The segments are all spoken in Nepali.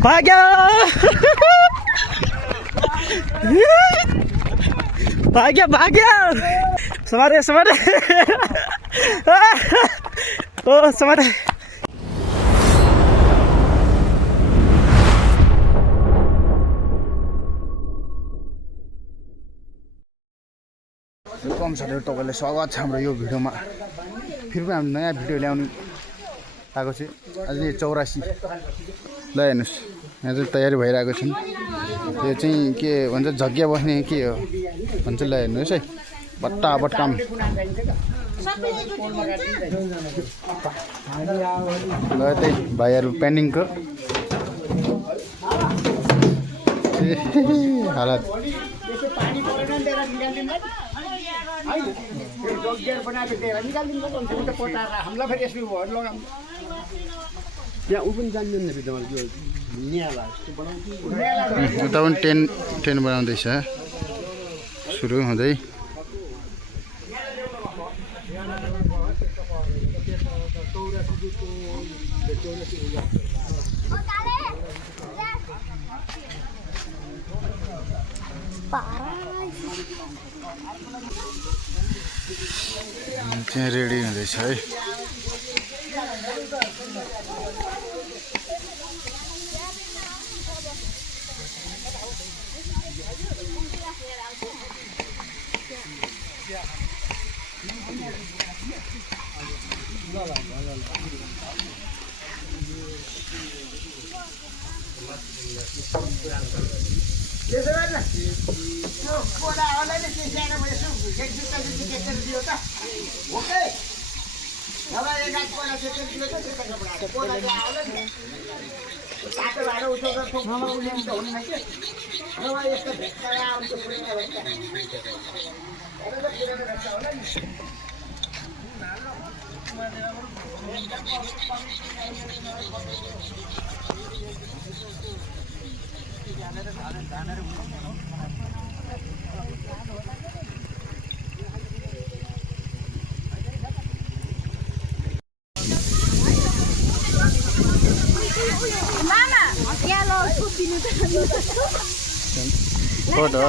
भाग्यो भाग्यो भाग्यो समारे समारे ओ समारे वेलकम साथीहरु तपाईलाई स्वागत छ हाम्रो यो भिडियोमा फेरि पनि हामी नयाँ भिडियो ल्याउनु आएको छु आज 84 ल हेर्नुस् यहाँ चाहिँ तयारी भइरहेको छ यो चाहिँ के भन्छ जग्गा बस्ने के हो भन्छ ल हेर्नुस् है बट्टाबट काम ल त्यही भाइहरु पेन्डिङको हालत उता पनि टेन बनाउँदैछ सुरु हुँदै त्यहाँ रेडी हुँदैछ है फोटो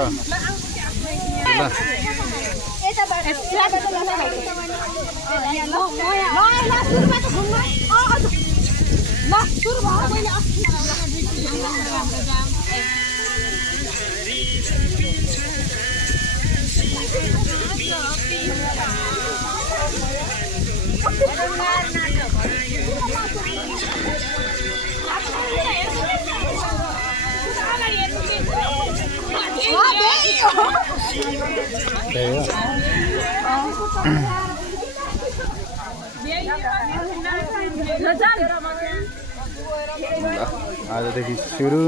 आजदेखि सुरु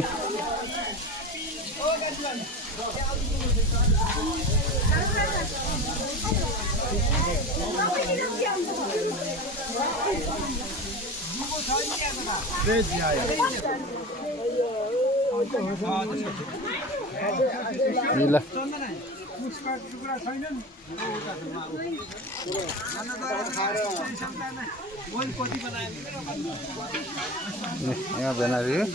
ल यहाँ बना रही है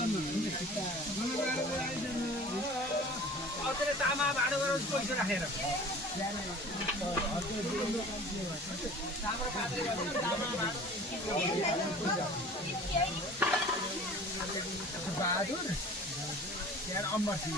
यार अम्मा थी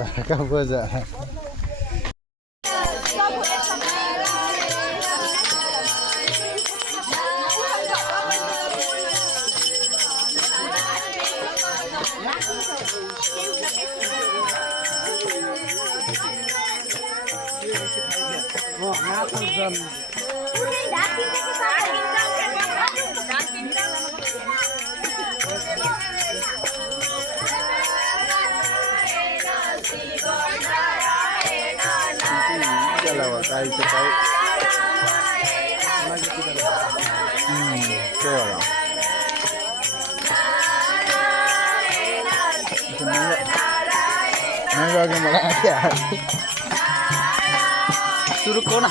Kakak bozak. Kayu terbaik. Betul. Mangga ke malah aja. Suruh kona.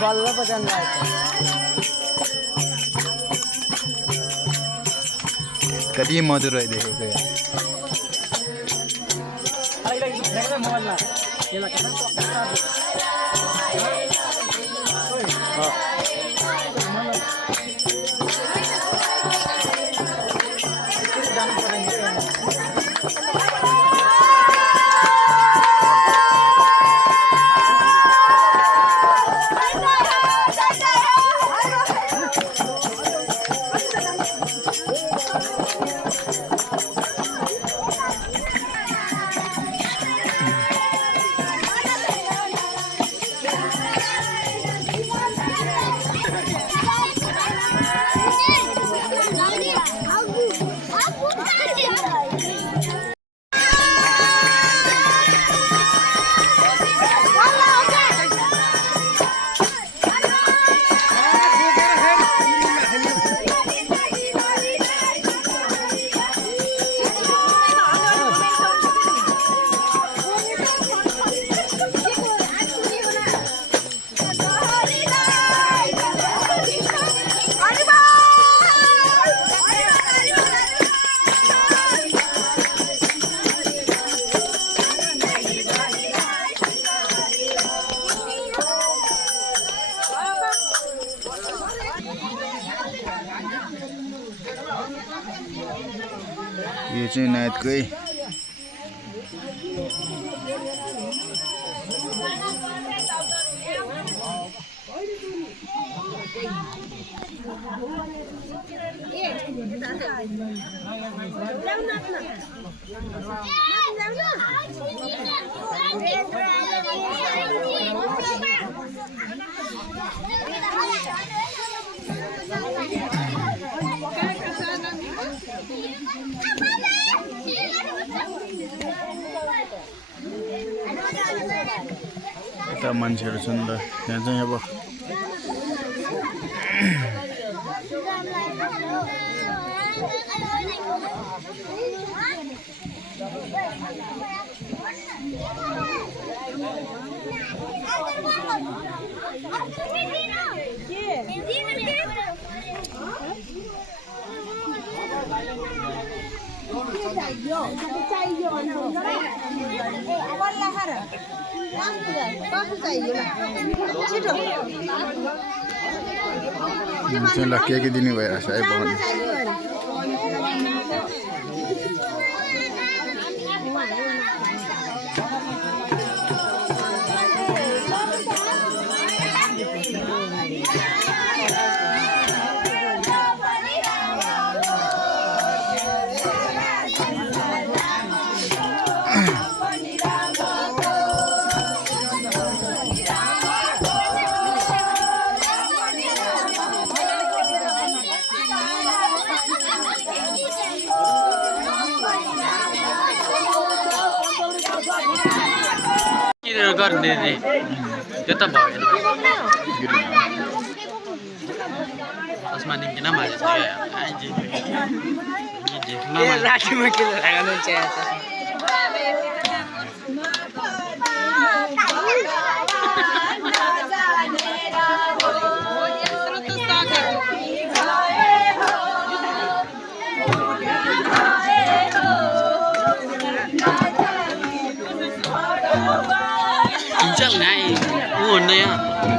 Balla pajan lain. Kadi मधुर है देखो क्या ये चाहिँ नायतकै यता मान्छेहरु छन् त यहाँ चाहिँ अब चाहिँ के दिने भइरहेछ है भगवान किनेर गर्ने नि त्यो त भएन त्यसमा निकिन मारेछ क्या राखीमा किनेर खानुहुन्छ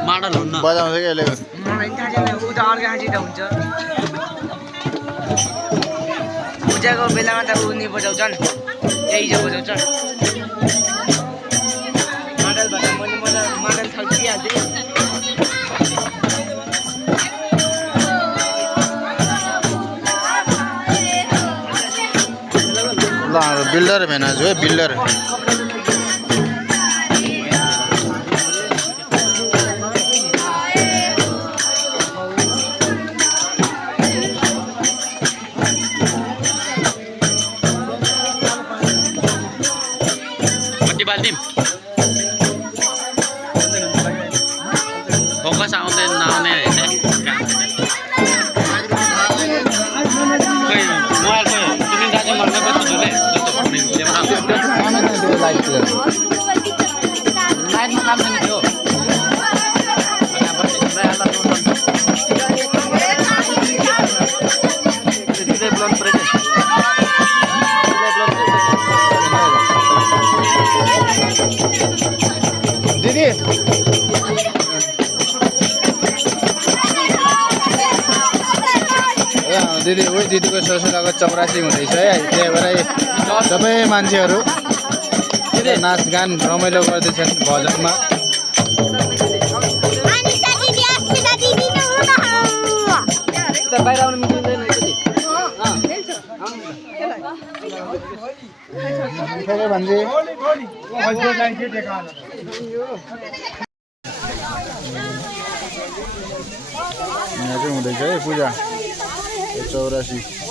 माडल हुन्न बजाउँछ कि अहिले मलाई थाहा छैन ऊ त अर्को हाँसी त हुन्छ पूजाको बेलामा त ऊ नि बजाउँछन् यही जो बजाउँछन् माडल भन्दा मैले माडल थल्किहाल्थेँ ल बिल्डर भेनाजु है बिल्डर बाल्टिम फोकस आउँदैन नआउने रहेछ खै मोबाइल खै तिमी दाजु घरमै बत्ती झुले लाइटमा काम गर्ने थियो दिदी दिदी उही दिदीको ससुराको 84 हुँदैछ है त्यही भएर सबै मान्छेहरू नाचगान रमाइलो गर्दैछन् भजनमा यहाँ चाहिँ हुँदैछ है पूजा 84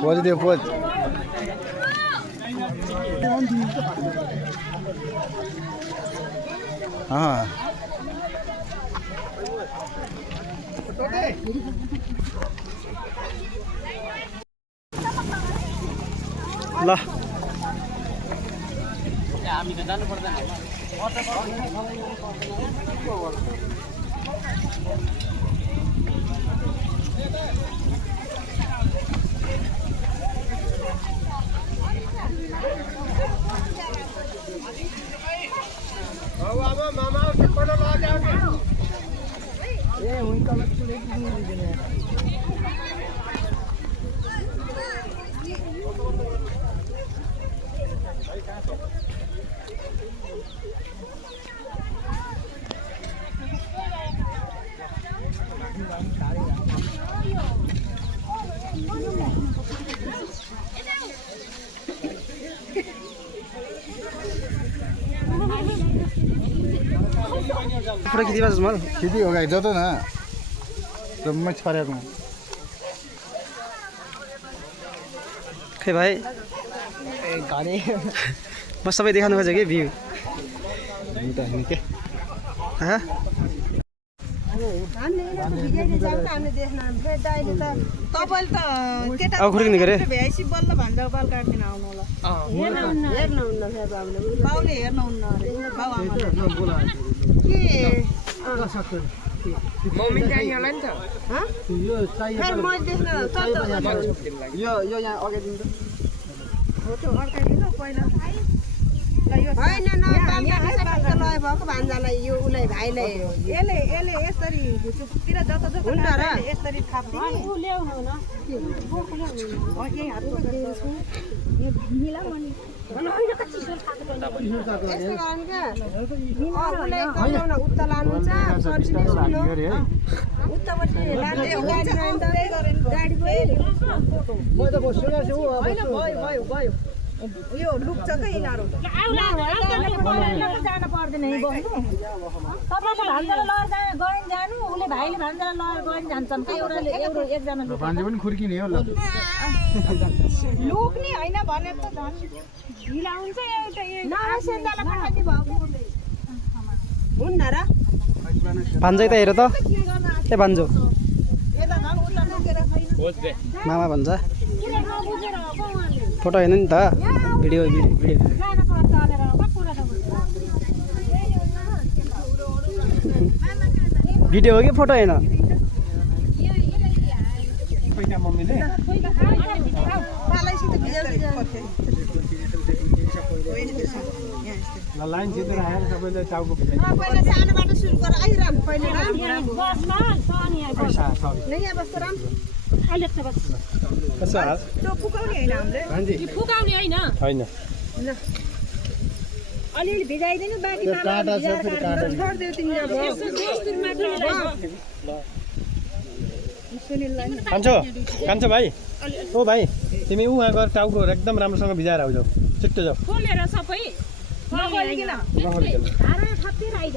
पोज दे पोज हाँ ल हामी त जानु पर्दैन फोटो खिचिबा जसमा खिची हो गाई जतो न जम्मै छरेको खै भाइ म सबै देखाउनु खोजेँ कि भ्यू अब खुर्किने गरे होइन भएको भान्जालाई यो उसलाई भाइलाई यसले यसरी घुचुकतिर जतातिर यसरी थाप्दिने उत्ता लानुहुन्छ उत्तापट्टि गाडी यो लुक्छ त यिनीहरू जान पर्दैन जानु उसले भाइले भान्जालाई लगेर गइन् जान्छन् एकजना पनि खुर्किने हो ल लुक्ने होइन भने त झन् ढिला हुन्छ हुन्न र भान्जै त हेर त ए भान्जो मामा भन्छ फोटो हेर्नु नि त भिडियो भिडियो हो कि फोटो हेर्न लाइन सिधै राखेर सबैले टाउको पहिला सानोबाट सुरु गर आइराम पहिला त्यो फुकाउने होइन हामीले फुकाउने होइन अलिअलि भिजाइदिनु बाँकी छोडिदियो कान्छो भाइ ओ भाइ तिमी उहाँ गएर टाउको एकदम राम्रोसँग भिजाएर आउँछौ छिट्टो जाऊ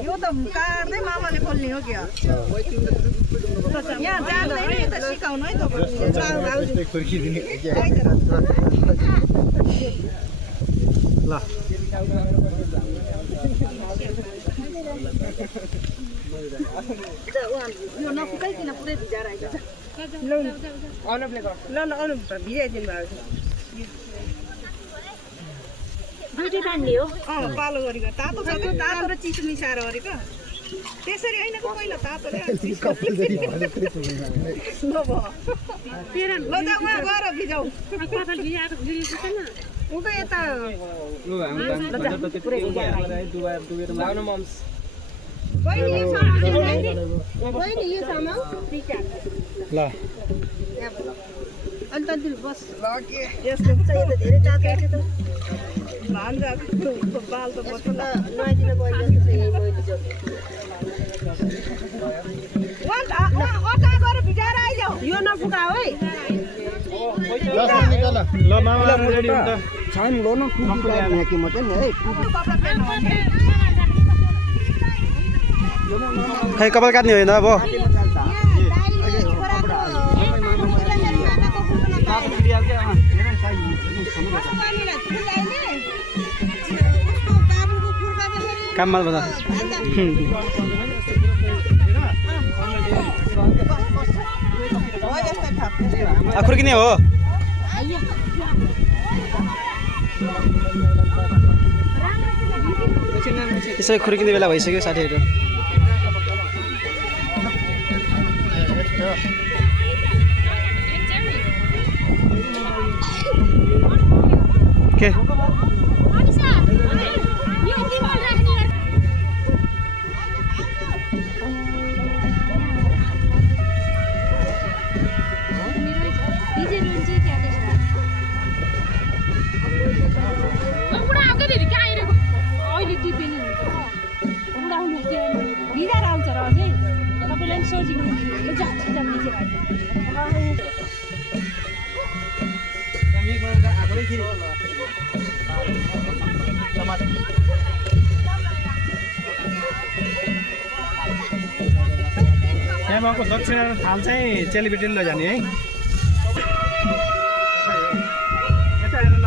यो त काट्दै मामाले खोल्ने हो क्या यहाँ जाँदैन त सिकाउनु है ल यो नफुकाइकन पुरै भिजाएर आइन्छ ल भिजाइदिनु भएको दुईटै पानी हो पालो गरेको तातो छ तातो र चिसो मिसाएर गरेको त्यसरी होइन पहिला तातोले गएर भिजाउ उता यता ल अन्त बस यसको चाहिँ धेरै टाक्छ त भान्जाको बाल त बस्नु नआइदिन गइरहेको छ यही मैले अटा गएर भिजाएर आइजाऊ यो नफुकाऊ है ल मामा रेडी हुन्छ छान लो न फ्याँकी मात्रै नि है खै कपाल काट्ने होइन अब काममा बजा खुर्किने हो यसरी खुर्किने बेला भइसक्यो साथीहरू के त्यहाँको दक्षिणा थाल चाहिँ चेलीबेटीले लैजाने है यता हेर्नु ल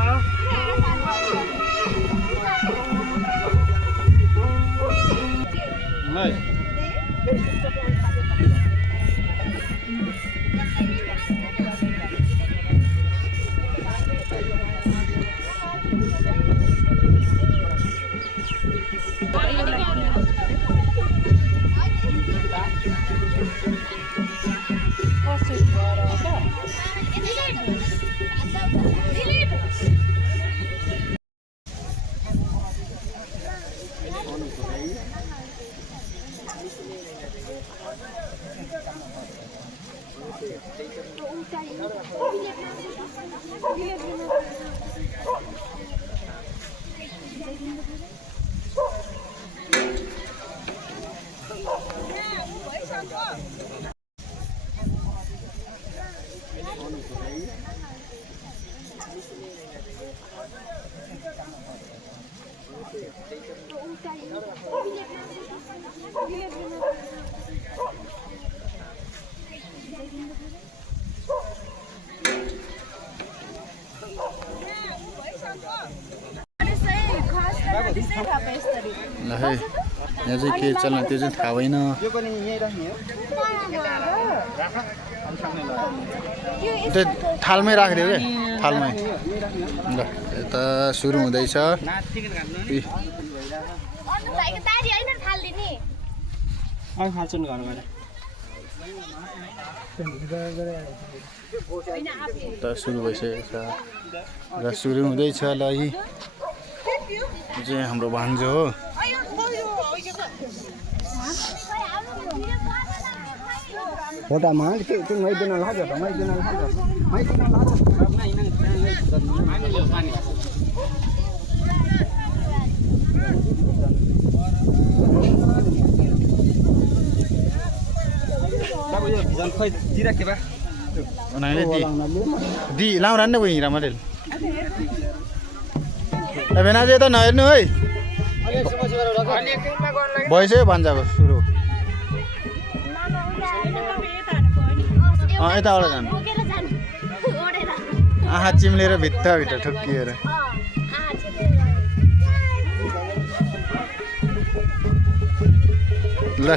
ल है यहाँ चाहिँ के चल्न त्यो चाहिँ थाहा भएन त्यो थालमै राखिदियो क्या थालमै ल यता सुरु हुँदैछ त सुरु भइसकेको छ र सुरु हुँदैछ ल यी चाहिँ हाम्रो भान्जो हो दि लाउँ रान्ने भयो हिँडा मात्रै भेनाजे त नहेर्नु है भइसक्यो भन्जाको सुरु यताबाट जानु आँखा चिम्लेर भित्र ठुक्किएर ल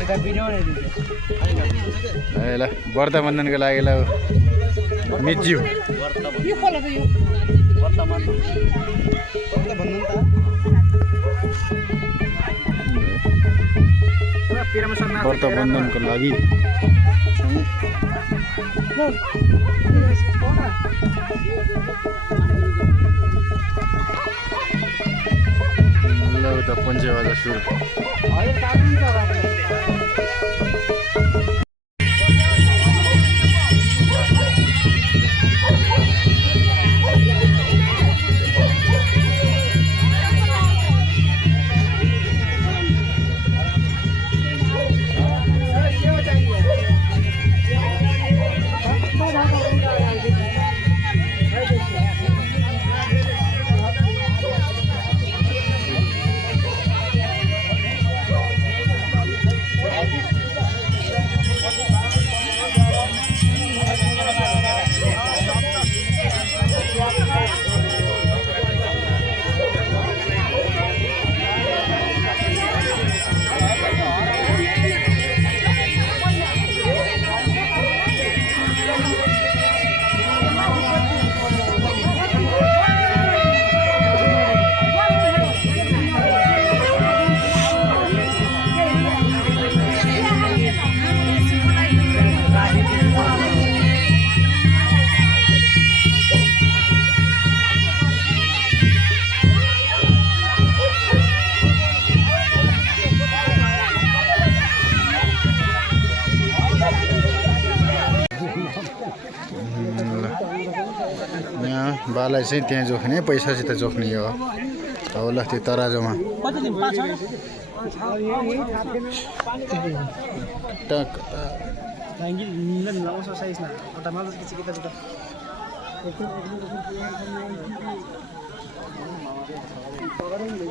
ल व्रत बन्धनको लागि ल मिज्यू व्रत बन्धनको लागि ल उता पन्चे बजा सुरु बालाई चाहिँ त्यहाँ जोख्ने पैसासित जोख्ने हो ल त्यो तराजोमा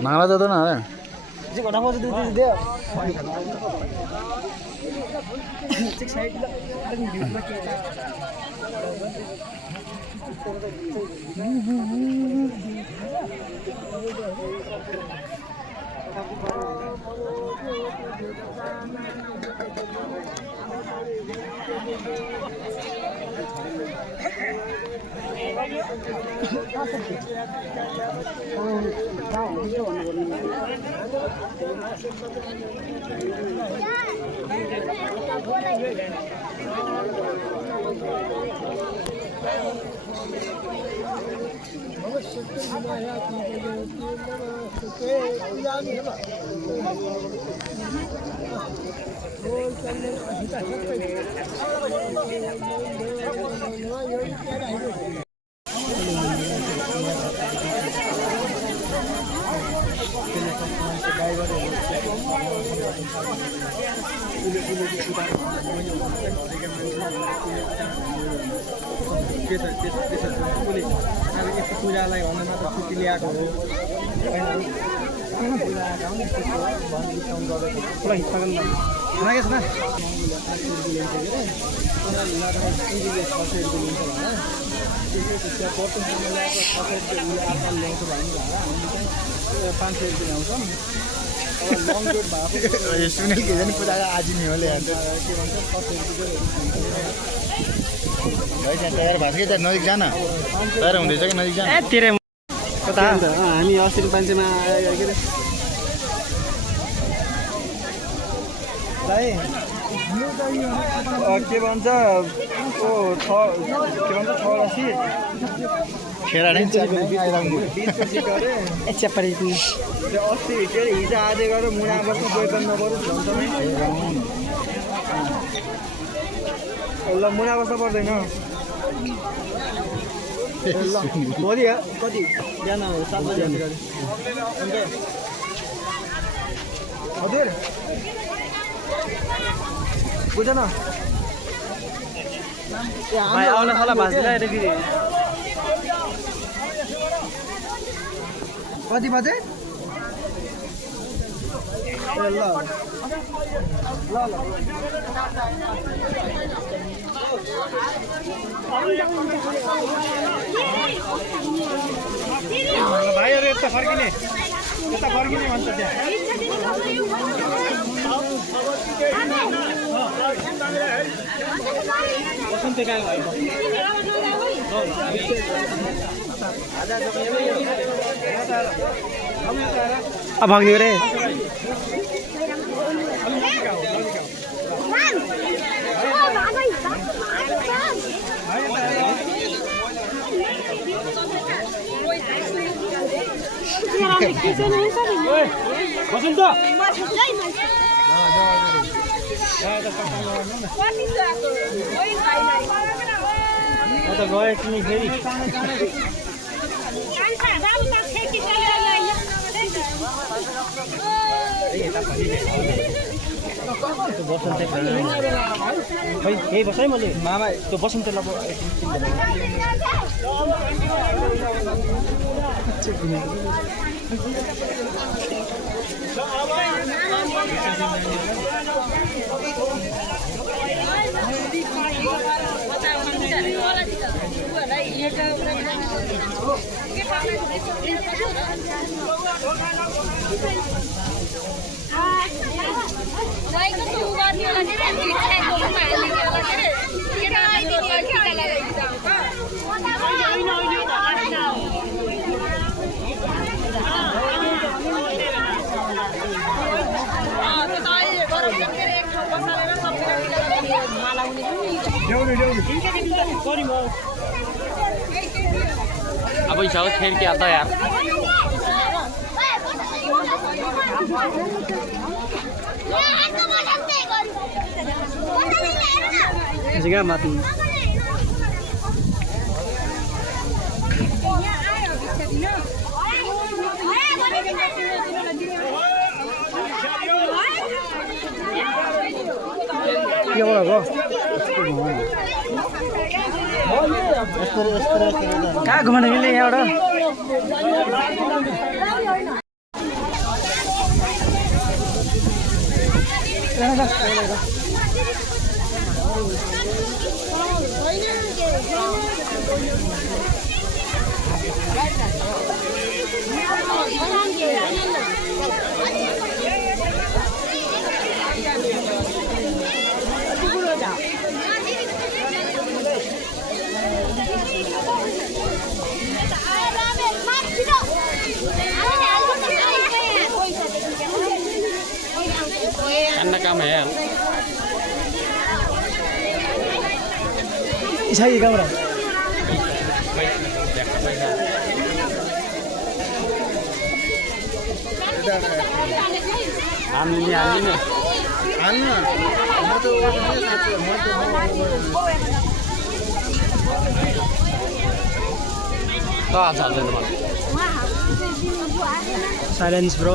नाला जाँदैन पूजालाई भन्दा मात्र छुट्टी ल्याएको हो सुनिल के जाने पूजा आज नहीं होले यार भाइ त्यहाँ तयार भएको छ त्यहाँ नजिक जान तयार हुँदैछ कि नजिक जान ए तेरे कता हामी 80 रुपैयाँमा के रे के भन्छ ओ के भन्छ 86 खेरा नै आइराख्नु च्यापरी त्यो अस्ति के अरे हिजो आज गरेर मुना बस्नु कोही पनि नपरोस् भन्छ ल मुना बस्नु पर्दैन भोलि कति बिहान 7 बजी हजुर बुझ न भाइ आउन थाला भाज्दै रे फेरि कति बजे ल भाइहरु यता फर्किने भन्छ त्यहाँ बसन्त कहाँ गयो अब भाग्ने रे बसन्त त गयो तिमी फेरि बसन्त खै यही बस है मैले मामा त्यो बसन्त अब इच्छा हो खेल के आता है यार जगह माती के भयो कहाँ घुमाउन मिल्ने यहाँबाट अन्ना काम है यार इसाई कैमरा हामीले हाल्ने हाल्नु म त हाल्छ हाल्दैन साइलेन्स ब्रो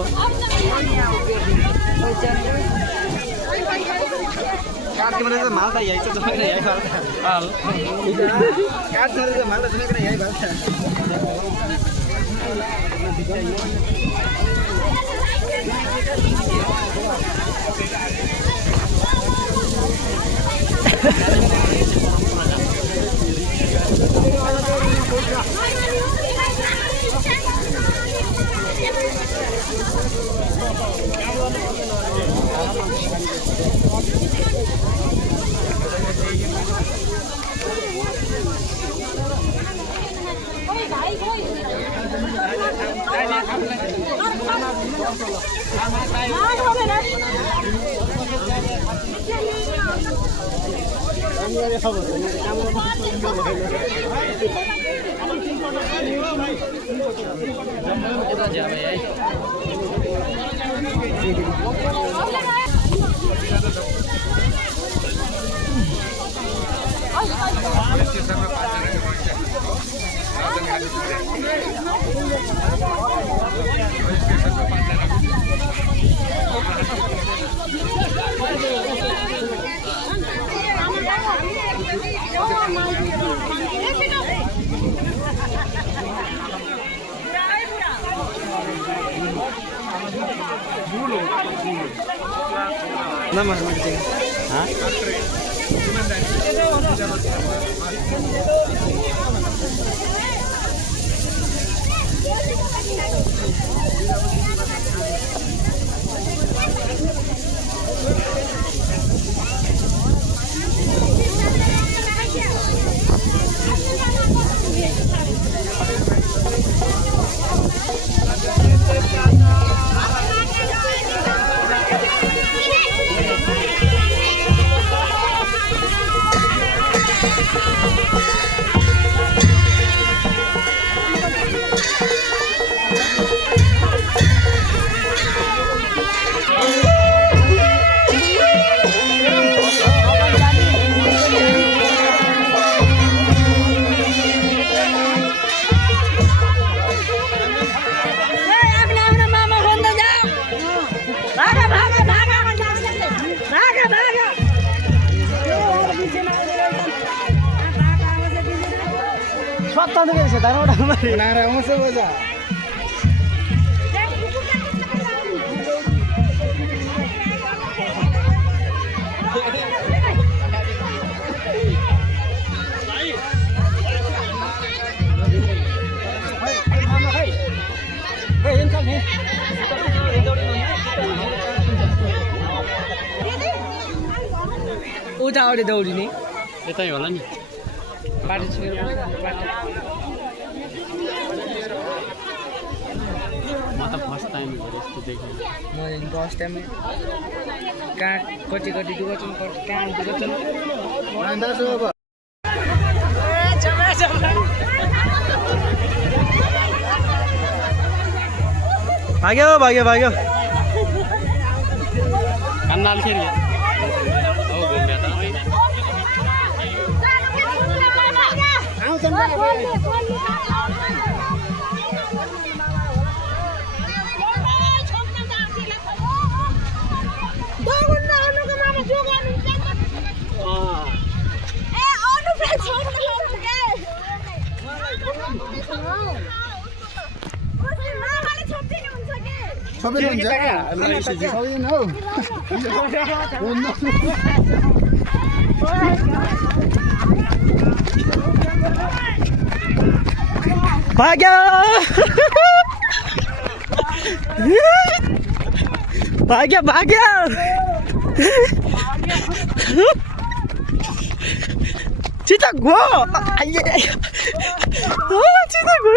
उताबाट दौडिने यतै होला नि बाटो छेउ म त फर्स्ट टाइम हेरेँ यस्तो देखेँ म फर्स्ट टाइम कहाँ कति कति दुर्घटना कहाँ दुर्घटना भाग्यो भाग्यो भाग्यो कन्नाल खेरी हो घुम्या त सबै हुन्छ सबै हौ भाग्यो भाग्यो भाग्यो चिता गो चिता गो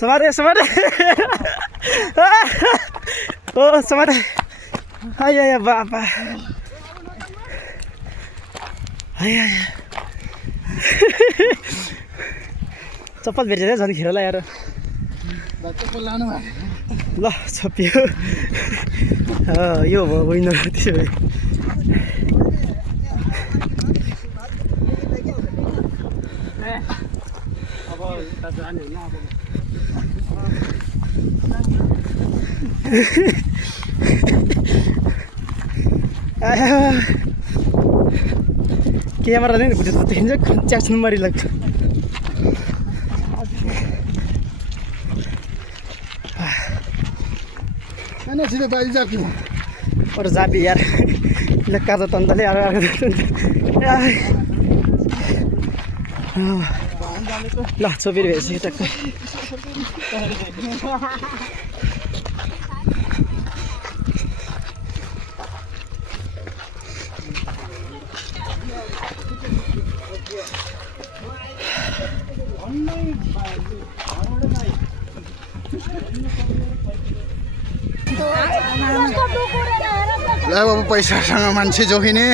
समारे समारे ओ समारे आय आय बाबा आय आय चप्पल भेटेर झन् खेरला यार चप्पल लानु ल छपियो यो भयो विनर त्यसो भए क्यामेराले नि भिडियो देखिन्छ च्याक्स नम्बरी लाग्छ होइन सिधै बाजी जाती अरू जाबी यार ले काजा तन्तले अरू ल छोपेर भएपछि टक्कै ल अब पैसासँग मान्छे जोगिने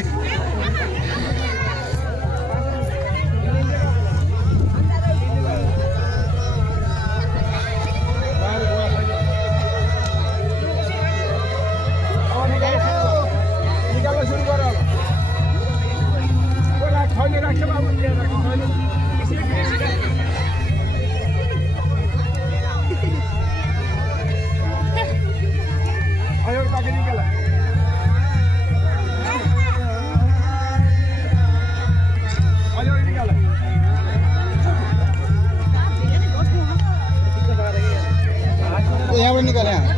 यहाँबाट निकाल यहाँ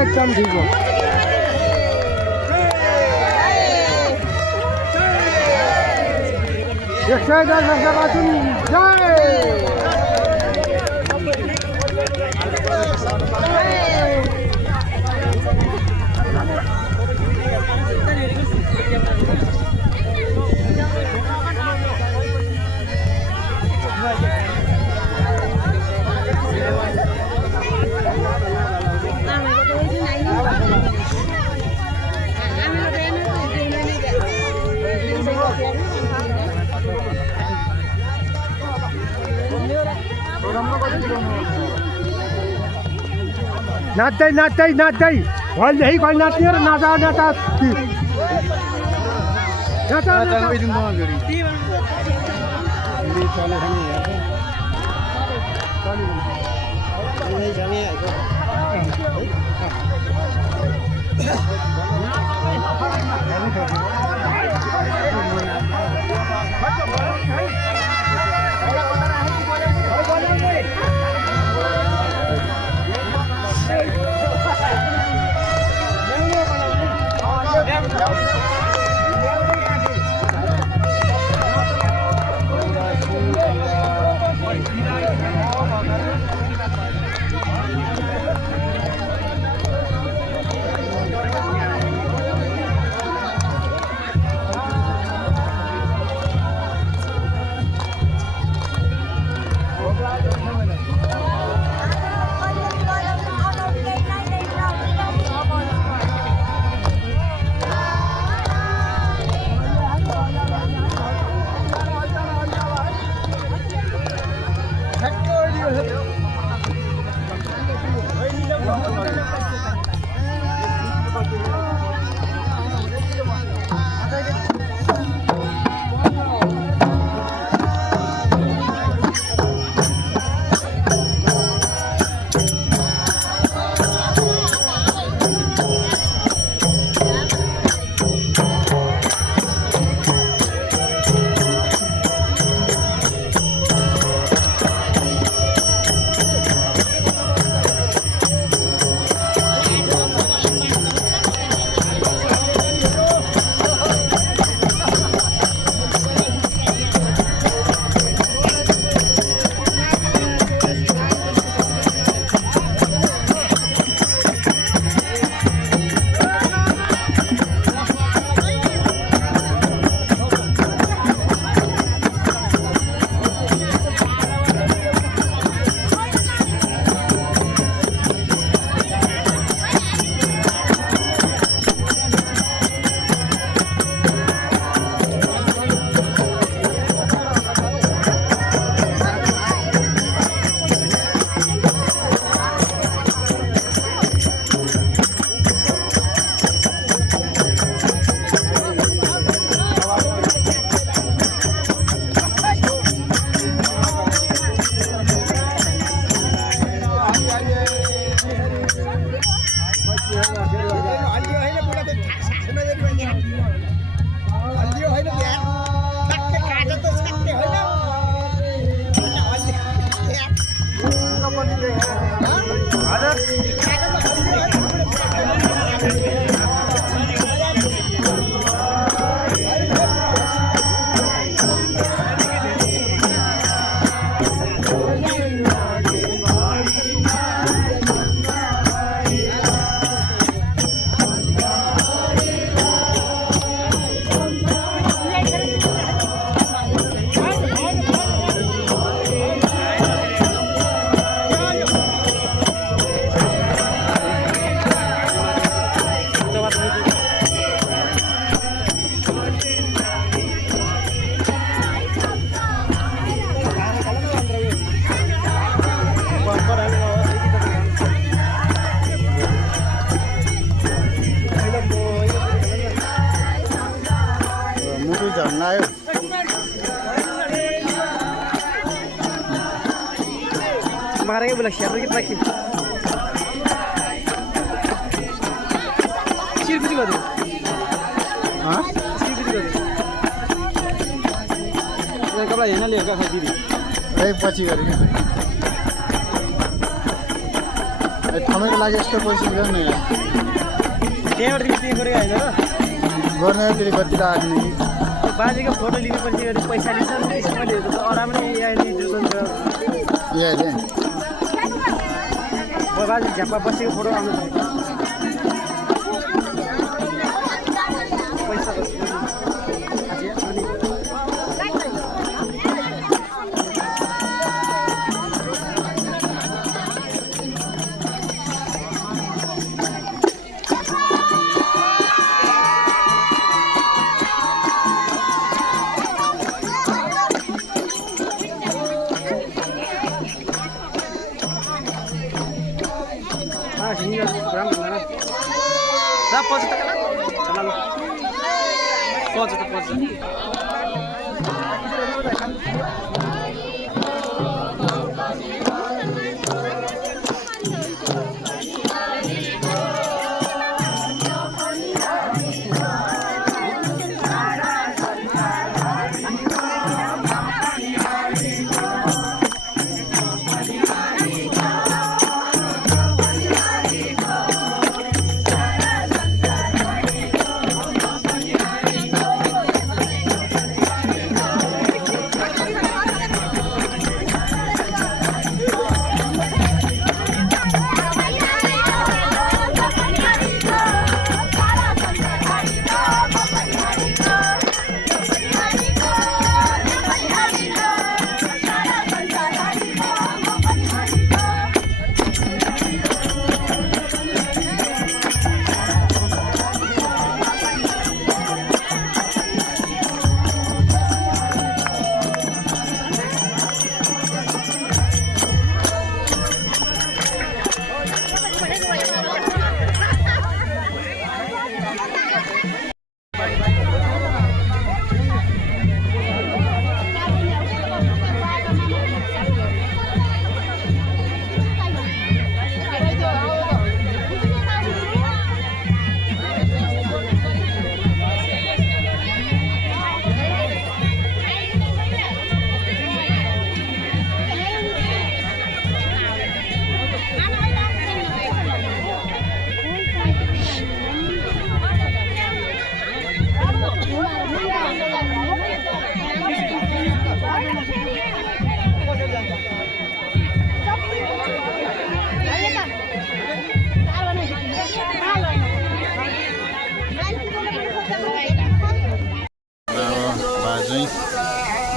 एकदम ठीक हो नाच्दै नाच्दै नाच्दै भइदेखि कहिले नाच्ने र नाचा नाचा मलाई स्याहार कितना कि सिरकुटी गर्नु सिरकुटी गर्नु कपडा हेर्न लिएको खै दिदी पछि गरेको ठमेको लागि यस्तो पैसा दिँदैन नि त्यहाँबाट पे गरेको होइन र गर्ने फेरि कति त आएको नि बाजेको फोटो लिनेपछि पैसा लिन्छ नि मैले आरामले एआईले जुन यहाँले बाजे झ्यापा बसेको फोटो आउनु पैसा पहुँच तक चला लो पहुँच तो पहुँच चाहिँ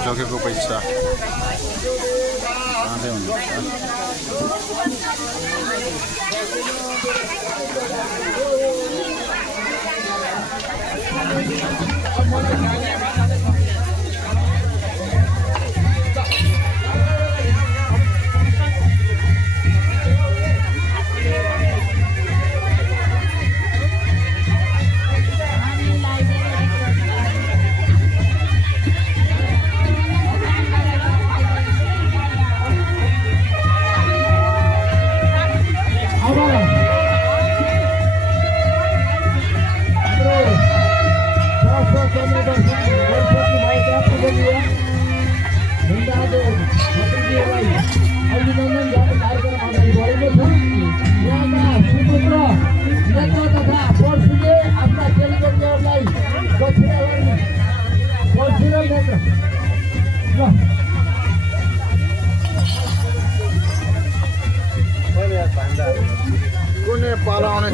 जगेको पैसा खाँदै हुनुहुन्छ कुनै पाला आउने छ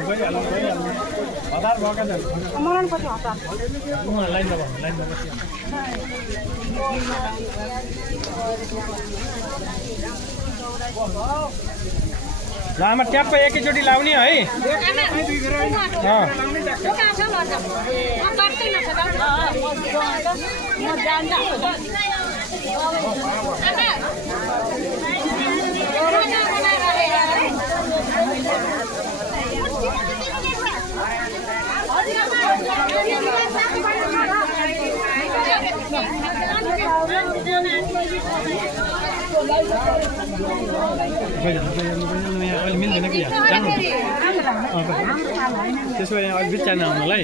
गइहाल्नु हतार भएका छन् मलाई पछि हतार लाइनमा बस्छ ल आमा ट्याप्प एकैचोटि लाउने है अहिले मिल्दैन कि जानु त्यसो भए अहिले बिचार्न आउनलाई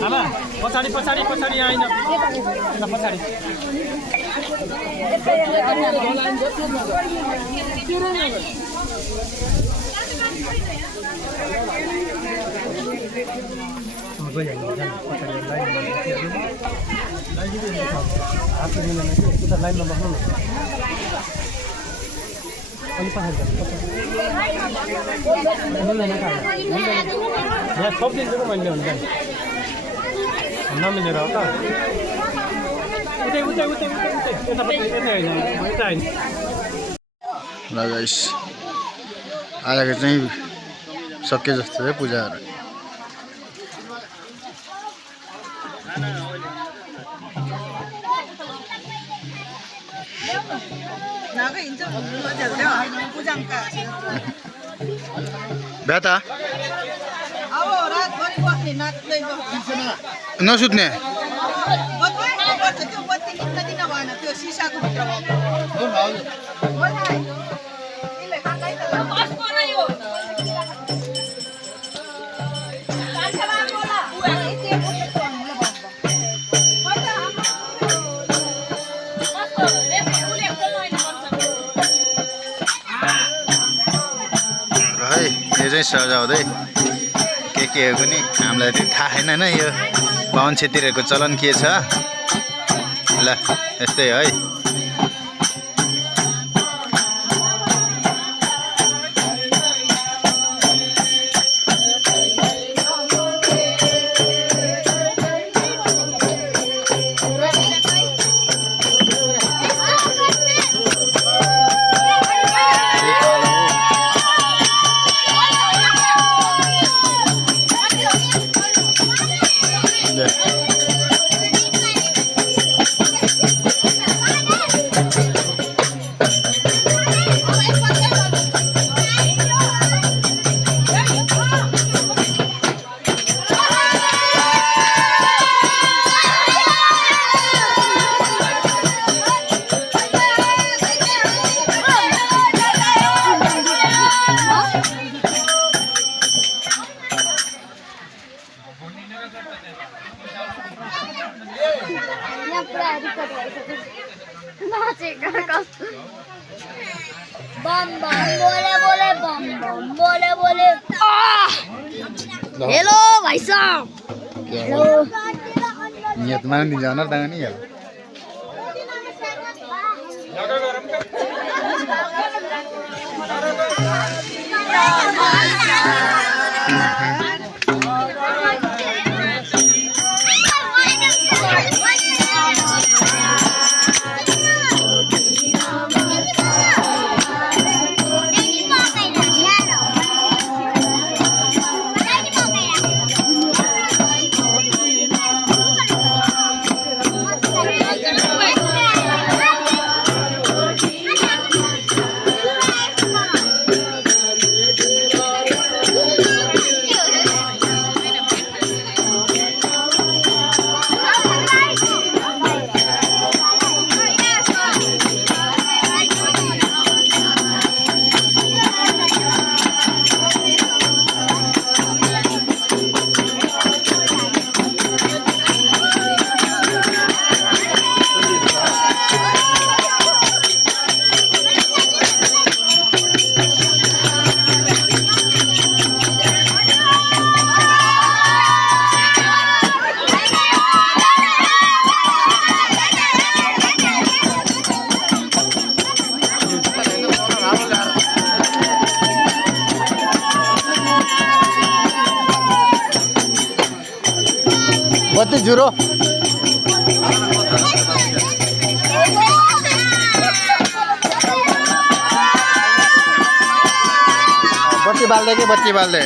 आमा पछाडि पछाडि पछाडि आइन पछाडि लाइनमा बस्नु न अलिक यहाँ थपिदिन्छु नि मैले हुन्छ नमिलेर हो त उतै उतै उतै उतै यतापट्टि यतै होइन यता होइन ल गाइस आजको चाहिँ सके जस्तो है पूजाहरू बेता नसुत्ने यो चाहिँ सजाउँदै के हो पनि हामीलाई चाहिँ थाहा छैन होइन यो बाहुन छेत्रीहरूको चलन के छ ल यस्तै है हेलो भाइ साहब हेलो नियत mana di jalan tangan ini ya कति जुरो बत्ती बाल्दै के बत्ती बाल्दै